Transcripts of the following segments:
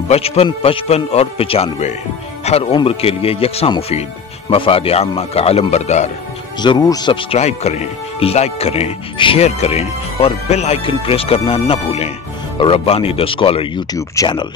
बचपन, 55 और 95 हर उम्र के लिए यकसा मुफीद, मफाद आम्मा का आलम बरदार। जरूर सब्सक्राइब करें, लाइक करें, शेयर करें और बेल आइकन प्रेस करना न भूलें। Rabbani the scholar YouTube channel.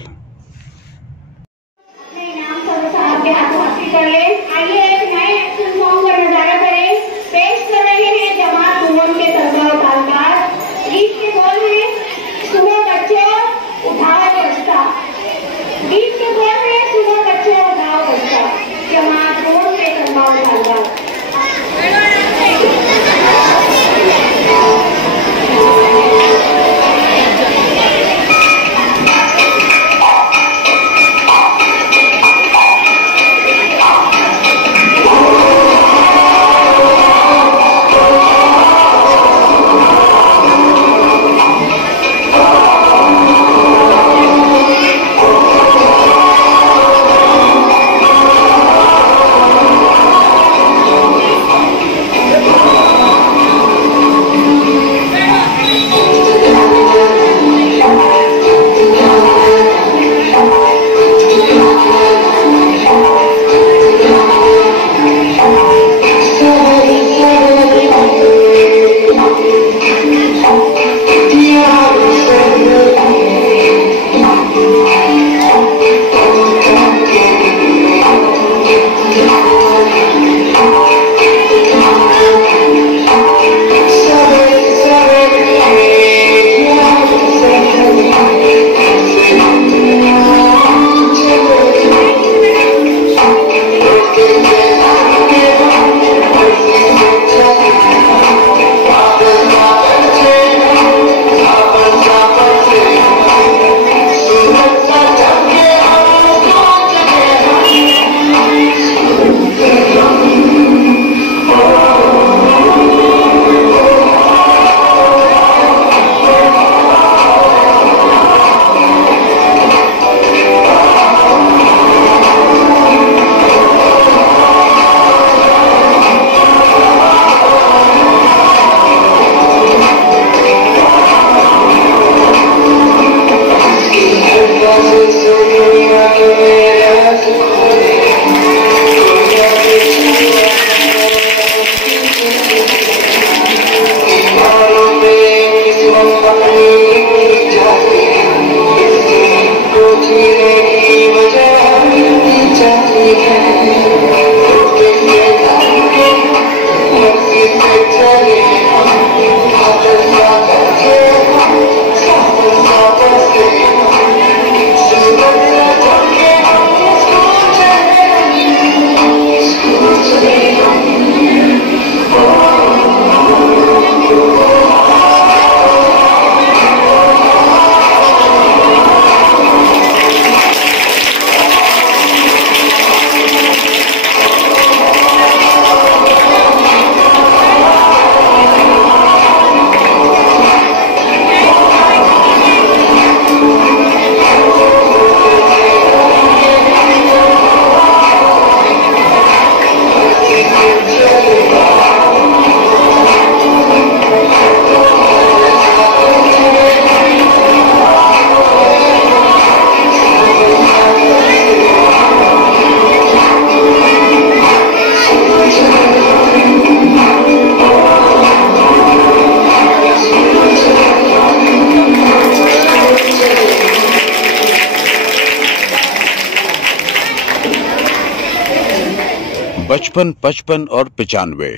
बचपन, 55 और 95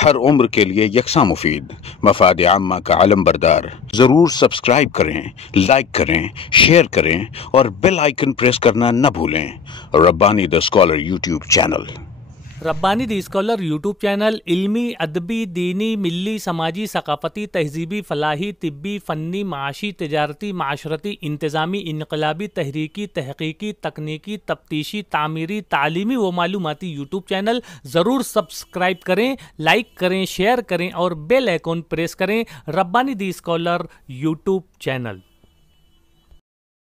हर उम्र के लिए यकसा मुफीद, मफाद आम्मा का आलम बरदार। जरूर सब्सक्राइब करें, लाइक करें, शेयर करें और बेल आइकन प्रेस करना न भूलें। Rabbani the scholar YouTube channel. Rabbani the scholar YouTube channel इल्मी, अदबी, दीनी, मिली, समाजी, सकाफती, तहजीबी, फलाही, तिब्बी, फ़न्नी, माशी, तिजारती, माशरती, इंतज़ामी, इनकलाबी, तहरीकी, तहकीकी, तकनीकी, तफ्तीशी, तामीरी, तालीमी व मालूमाती यूट्यूब चैनल। ज़रूर सब्सक्राइब करें, लाइक करें, शेयर करें और बेल आइकन प्रेस करें। Rabbani the scholar YouTube channel.